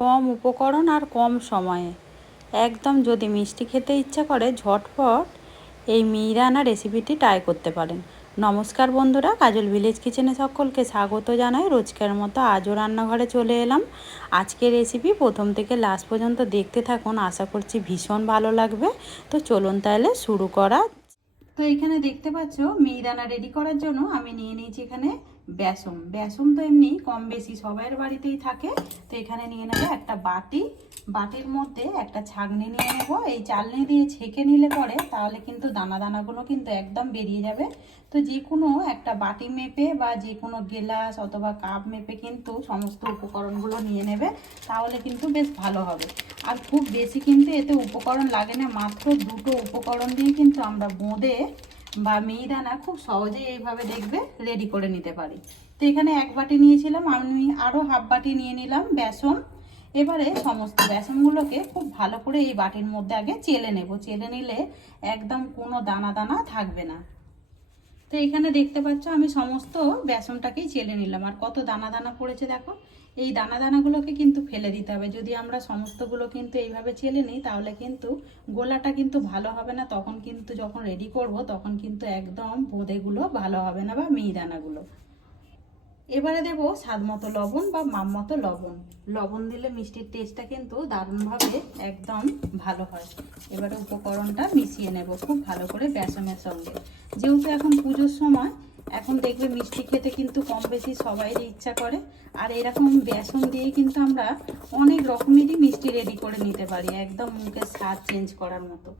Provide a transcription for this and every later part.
কম উপকরণ আর কম সময়ে একদম যদি মিষ্টি খেতে ইচ্ছা করে ঝটপট এই মিহিদানা রেসিপিটি ট্রাই করতে পারেন। নমস্কার বন্ধুরা, কাজল ভিলেজ কিচেনে সকলকে স্বাগত জানাই। রোজকার মতো আজও রান্নাঘরে চলে এলাম। আজকের রেসিপি প্রথম থেকে লাস্ট পর্যন্ত দেখতে থাকুন, আশা করছি ভীষণ ভালো লাগবে। তো চলুন তাহলে শুরু করা। তো এখানে দেখতে পাচ্ছ মিহিদানা রেডি করার জন্য আমি নিয়ে নিয়েছি এখানে বেসন তো এমনি কম বেশি সবার বাড়িতেই থাকে। তো এখানে নিয়ে নেবো একটা বাটির মধ্যে একটা ছাঁকনি নিয়ে নেব। এই চালনি দিয়ে ছেঁকে নিলে পরে তাহলে কিন্তু দানাগুলো কিন্তু একদম বেরিয়ে যাবে। তো যে কোনো একটা বাটি মেপে বা যে কোনো গ্লাস অথবা কাপ মেপে কিন্তু সমস্ত উপকরণগুলো নিয়ে নেবে, তাহলে কিন্তু বেশ ভালো হবে। আর খুব বেশি কিন্তু এতে উপকরণ লাগে না, মাত্র দুটো উপকরণ দিয়ে কিন্তু আমরা বোঁদে বা মিহিদানা খুব সহজেই এইভাবে দেখবে রেডি করে নিতে পারি। তো এখানে এক বাটি নিয়েছিলাম, আমি আরও হাফ বাটি নিয়ে নিলাম বেসন। এবারে সমস্ত বেসনগুলোকে খুব ভালো করে এই বাটির মধ্যে আগে চেলে নেব। চেলে নিলে একদম কোনো দানা থাকবে না। তো এখানে দেখতে পাচ্ছ আমি সমস্ত বেসনটাকেই চেলে নিলাম। আর কত দানা পড়েছে দেখো। এই দানাগুলোকে কিন্তু ফেলে দিতে হবে। যদি আমরা সমস্তগুলো কিন্তু এইভাবে চেলে নিই তাহলে কিন্তু গোলাটা কিন্তু ভালো হবে না। তখন কিন্তু যখন রেডি করব তখন কিন্তু একদম বোঁদেগুলো ভালো হবে না বা মিহিদানাগুলো। এবারে দেব স্বাদ মতো লবণ বা মাপ মতো লবণ দিলে মিষ্টির টেস্টটা কিন্তু দারুণভাবে একদম ভালো হয়। এবারে উপকরণটা মিশিয়ে নেব খুব ভালো করে বেসনের সঙ্গে। যেহেতু এখন পুজোর সময়, এখন দেখবে মিষ্টি খেতে কিন্তু কম বেশি সবাইরই ইচ্ছা করে। আর এরকম বেসন দিয়ে কিন্তু আমরা অনেক রকমেরই মিষ্টি রেডি করে নিতে পারি, একদম মুখের স্বাদ চেঞ্জ করার মতো।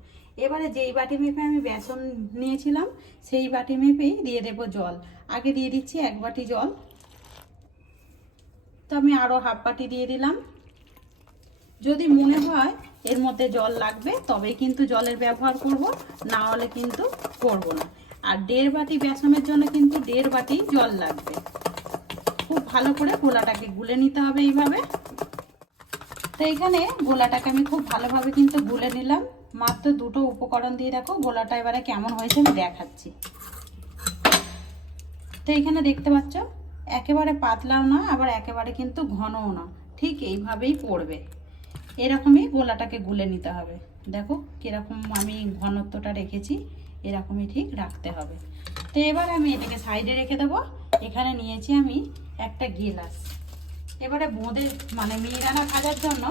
এবারে যেই বাটি মেপে আমি বেসন নিয়েছিলাম সেই বাটি মেপেই দিয়ে দেব জল। আগে দিয়ে দিচ্ছি এক বাটি জল। তো আমি আরও হাফ বাটি দিয়ে দিলাম। যদি মনে হয় এর মধ্যে জল লাগবে তবেই কিন্তু জলের ব্যবহার করব, না হলে কিন্তু করব না। আর 1.5 বাটি বেসনের জন্য কিন্তু 1.5 বাটি জল লাগবে। খুব ভালো করে গোলাটাকে গুলে নিতে হবে এইভাবে। তো এখানে গোলাটাকে আমি খুব ভালোভাবে কিন্তু গুলে নিলাম। মাত্র দুটো উপকরণ দিয়ে দেখো গোলাটা এবারে কেমন হয়েছে আমি দেখাচ্ছি। তো এখানে দেখতে পাচ্ছ একেবারে পাতলাও না আবার একেবারে কিন্তু ঘনও না, ঠিক এইভাবেই পড়বে। এরকমই গোলাটাকে গুলে নিতে হবে। দেখো কিরকম আমি ঘনত্বটা রেখেছি, এরকমই ঠিক রাখতে হবে। তো এবার আমি এটাকে সাইডে রেখে দেবো। এখানে নিয়েছি আমি একটা গিলাস। এবারে বোঁদে মিহিদানা ভাজার জন্য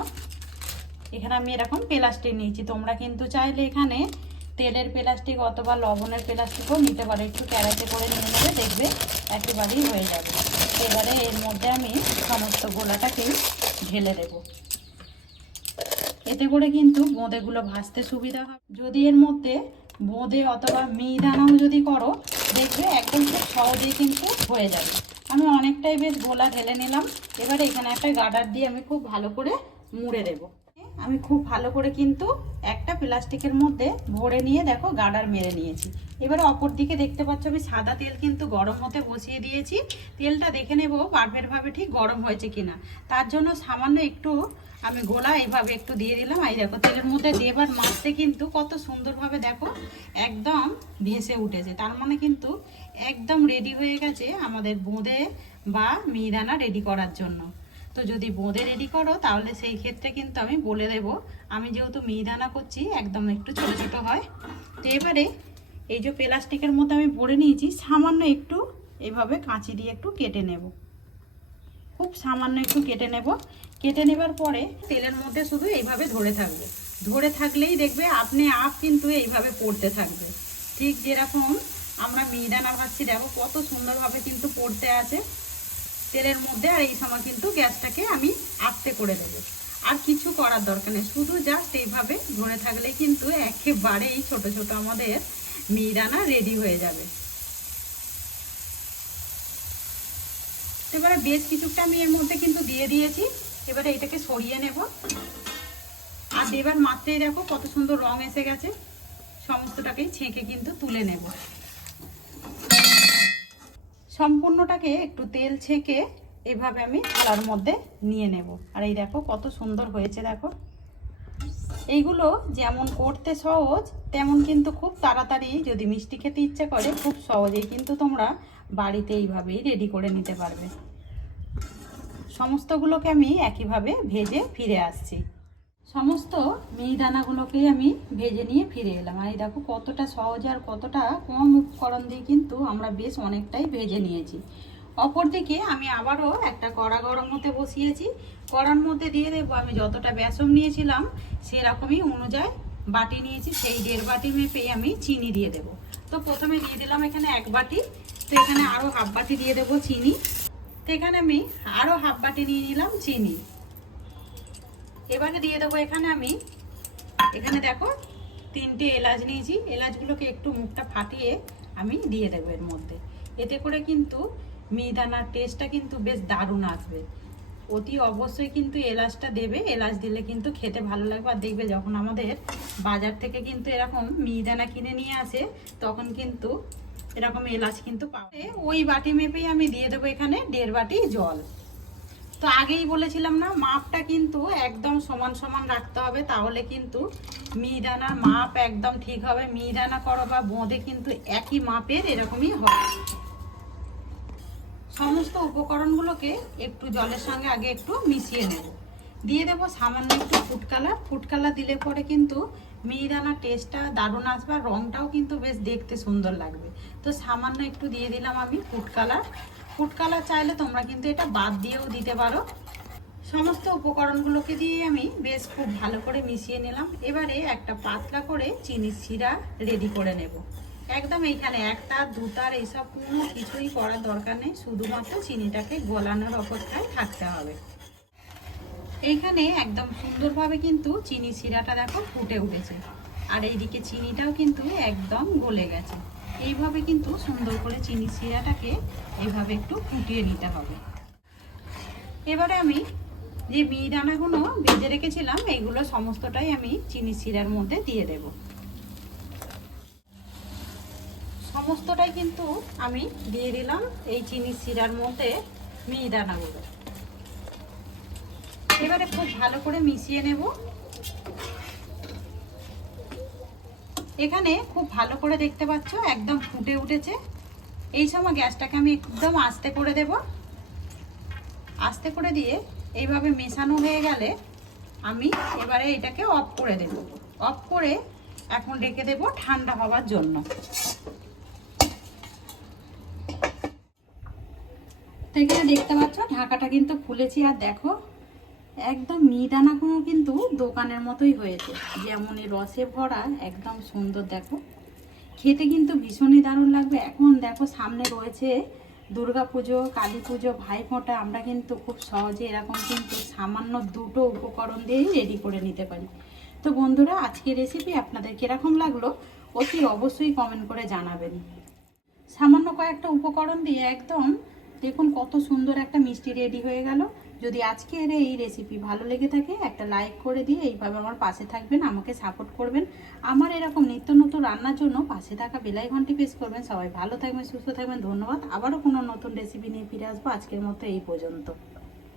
এখানে আমি এরকম প্লাস্টিক নিয়েছি। তোমরা কিন্তু চাইলে এখানে তেলের প্লাস্টিক অথবা লবণের প্লাস্টিকও নিতে পারো। একটু ক্যারাতে করে নিয়ে নেবে, দেখবে একেবারেই হয়ে যাবে। এবারে এর মধ্যে আমি সমস্ত গোলাটাকেই ঢেলে দেবো। এতে করে কিন্তু বোঁদেগুলো ভাজতে সুবিধা হবে। যদি এর মধ্যে বোঁদে অথবা মিহিদানাও যদি করো দেখবে একদম খুব সহজেই কিন্তু হয়ে যাবে। আমি অনেকটাই বেশ গোলা ঢেলে নিলাম। এবারে এখানে একটা গার্ডার দিয়ে আমি খুব ভালো করে মুড়ে দেবো। আমি খুব ভালো করে কিন্তু একটা প্লাস্টিকের মধ্যে ভরে নিয়ে দেখো গার্ডার মেরে নিয়েছি। এবারে অপর দিকে দেখতে পাচ্ছ আমি সাদা তেল কিন্তু গরম হতে বসিয়ে দিয়েছি। তেলটা দেখে নেব পারফেক্টভাবে ঠিক গরম হয়েছে কিনা। তার জন্য সামান্য একটু আমি গোলা এইভাবে একটু দিয়ে দিলাম। এই দেখো তেলের মধ্যে দেবার মাছতে কিন্তু কত সুন্দরভাবে দেখো একদম ভেসে উঠেছে। তার মানে কিন্তু একদম রেডি হয়ে গেছে আমাদের বোঁদে বা মিহিদানা রেডি করার জন্য। তো যদি বোঁদে রেডি করো তাহলে সেই ক্ষেত্রে কিন্তু আমি বলে দেব, আমি যেহেতু মিহিদানা করছি একদম একটু ছোট ছোট হয়। তো এবারে এই যে প্লাস্টিকের মধ্যে আমি ভরে নিয়েছি, সামান্য একটু এভাবে কাঁচি দিয়ে একটু কেটে নেব। খুব সামান্য একটু কেটে নেব। কেটে নেবার পরে তেলের মধ্যে শুধু এইভাবে ধরে থাকলেই দেখবে আপনি আপ কিন্তু এইভাবে পড়তে থাকবে। ঠিক যেরকম আমরা মিহিদানা ভাজছি দেখো কত সুন্দরভাবে কিন্তু পড়তে আছে তেলের মধ্যে। আর এই সময় কিন্তু গ্যাসটাকে আমি আস্তে করে দেবো। আর কিছু করার দরকার নেই, শুধু জাস্ট এইভাবে ধরে থাকলে কিন্তু একেবারেই ছোট ছোট আমাদের মিহিদানা রেডি হয়ে যাবে। এবারে বেশ কিছুটা আমি এর মধ্যে কিন্তু দিয়ে দিয়েছি। এবারে এটাকে সরিয়ে নেব। আর দেবার মাত্রেই দেখো কত সুন্দর রং এসে গেছে। সমস্তটাকেই ছেঁকে কিন্তু তুলে নেব। সম্পূর্ণটাকে একটু তেল ছেঁকে এভাবে আমি থালার মধ্যে নিয়ে নেব। আর এই দেখো কত সুন্দর হয়েছে দেখো। এইগুলো যেমন করতে সহজ তেমন কিন্তু খুব তাড়াতাড়ি যদি মিষ্টি খেতে ইচ্ছে করে খুব সহজেই কিন্তু তোমরা বাড়িতে এইভাবেই রেডি করে নিতে পারবে। সমস্তগুলোকে আমি একইভাবে ভেজে ফিরে আসছি। সমস্ত মিহিদানাগুলোকেই আমি ভেজে নিয়ে ফিরে এলাম। আর এই দেখো কতটা সহজ আর কতটা কম উপকরণ দিয়ে কিন্তু আমরা বেশ অনেকটাই ভেজে নিয়েছি। অপরদিকে আমি আবারও একটা কড়া গরম হতে বসিয়েছি। কড়ার মধ্যে দিয়ে দেবো আমি যতটা বেসন নিয়েছিলাম সেরকমই অনুযায়ী বাটি নিয়েছি, সেই 1.5 বাটি মেপেই আমি চিনি দিয়ে দেবো। তো প্রথমে দিয়ে দিলাম এখানে 1 বাটি, তো এখানে আরও হাফ বাটি দিয়ে দেবো চিনি। তো এখানে আমি আরও হাফ বাটি নিয়ে নিলাম চিনি। এবারে দিয়ে দেবো এখানে দেখো 3টে এলাচ নিয়েছি। এলাচগুলোকে একটু মুখটা ফাটিয়ে আমি দিয়ে দেবো এর মধ্যে। এতে করে কিন্তু মিহিদানার টেস্টটা কিন্তু বেশ দারুণ আসবে। অতি অবশ্যই কিন্তু এলাচটা দেবে, এলাচ দিলে কিন্তু খেতে ভালো লাগবে। আর দেখবে যখন আমাদের বাজার থেকে কিন্তু এরকম মিহিদানা কিনে নিয়ে আসে তখন কিন্তু এরকম এলাচ কিন্তু পাবে। ওই বাটি মেপেই আমি দিয়ে দেবো এখানে 1.5 বাটি জল। তো আগেই বলেছিলাম না, মাপটা কিন্তু একদম সমান সমান রাখতে হবে, তাহলে কিন্তু মিহিদানার মাপ একদম ঠিক হবে। মিহিদানা করো বা বোঁদে কিন্তু একই মাপের এরকমই হবে। সমস্ত উপকরণগুলোকে একটু জলের সঙ্গে আগে একটু মিশিয়ে নেব। দিয়ে দেবো সামান্য একটু ফুড কালার। ফুড কালার দিলে পরে কিন্তু মিহিদানার টেস্টটা দারুণ আসবে, আর রঙটাও কিন্তু বেশ দেখতে সুন্দর লাগবে। তো সামান্য একটু দিয়ে দিলাম আমি ফুড কালার। ফুড কালার চাইলে তোমরা কিন্তু এটা বাদ দিয়েও দিতে পারো। সমস্ত উপকরণগুলোকে দিয়ে আমি বেশ খুব ভালো করে মিশিয়ে নিলাম। এবারে একটা পাতলা করে চিনির শিরা রেডি করে নেব। একদম এইখানে 1 তার 2 তার এইসব কোনো কিছুই করার দরকার নেই, শুধুমাত্র চিনিটাকে গলানোর অপেক্ষায় থাকতে হবে। এইখানে একদম সুন্দরভাবে কিন্তু চিনি শিরাটা দেখো ফুটে উঠেছে, আর এইদিকে চিনিটাও কিন্তু একদম গলে গেছে। এইভাবে কিন্তু সুন্দর করে চিনি শিরাটাকে এইভাবে একটু ফুটিয়ে নিতে হবে। এবারে আমি যে মিহিদানাগুলো ভেজে রেখেছিলাম এইগুলো সমস্তটাই আমি চিনি শিরার মধ্যে দিয়ে দেব। সমস্তটাই কিন্তু আমি দিয়ে দিলাম এই চিনি শিরার মধ্যে মিহিদানাগুলো। এবারে খুব ভালো করে মিশিয়ে নেব। এখানে খুব ভালো করে দেখতে পাচ্ছ একদম ফুটে উঠেছে। এই সময় গ্যাসটাকে আমি একদম আস্তে করে দেব। আস্তে করে দিয়ে এইভাবে মেশানো হয়ে গেলে আমি এবারে এটাকে অফ করে দেব। অফ করে এখন রেখে দেব ঠান্ডা হওয়ার জন্য। তো এখানে দেখতে পাচ্ছ ঢাকাটা কিন্তু খুলেছি, আর দেখো একদম মিহিদানাগুলো কিন্তু দোকানের মতোই হয়েছে, যেমনই রসে ভরা একদম সুন্দর। দেখো খেতে কিন্তু ভীষণই দারুণ লাগবে। এখন দেখো সামনে রয়েছে দুর্গাপুজো, কালী পুজো, ভাইফোঁটা। আমরা কিন্তু খুব সহজে এরকম কিন্তু সামান্য 2টো উপকরণ দিয়েই রেডি করে নিতে পারি। তো বন্ধুরা আজকের রেসিপি আপনাদের কীরকম লাগলো অতি অবশ্যই কমেন্ট করে জানাবেন। সামান্য কয়েকটা উপকরণ দিয়ে একদম দেখুন কত সুন্দর একটা মিষ্টি রেডি হয়ে গেল। যদি আজকের এই রেসিপি ভালো লেগে থাকে একটা লাইক করে দিয়ে এইভাবে আমার পাশে থাকবেন, আমাকে সাপোর্ট করবেন। আমার এরকম নিত্য নতুন রান্নার জন্য পাশে থাকা বেল আইকনটি প্রেস করবেন। সবাই ভালো থাকবেন, সুস্থ থাকবেন। ধন্যবাদ। আবারও কোনো নতুন রেসিপি নিয়ে ফিরে আসবো। আজকের মতো এই পর্যন্ত।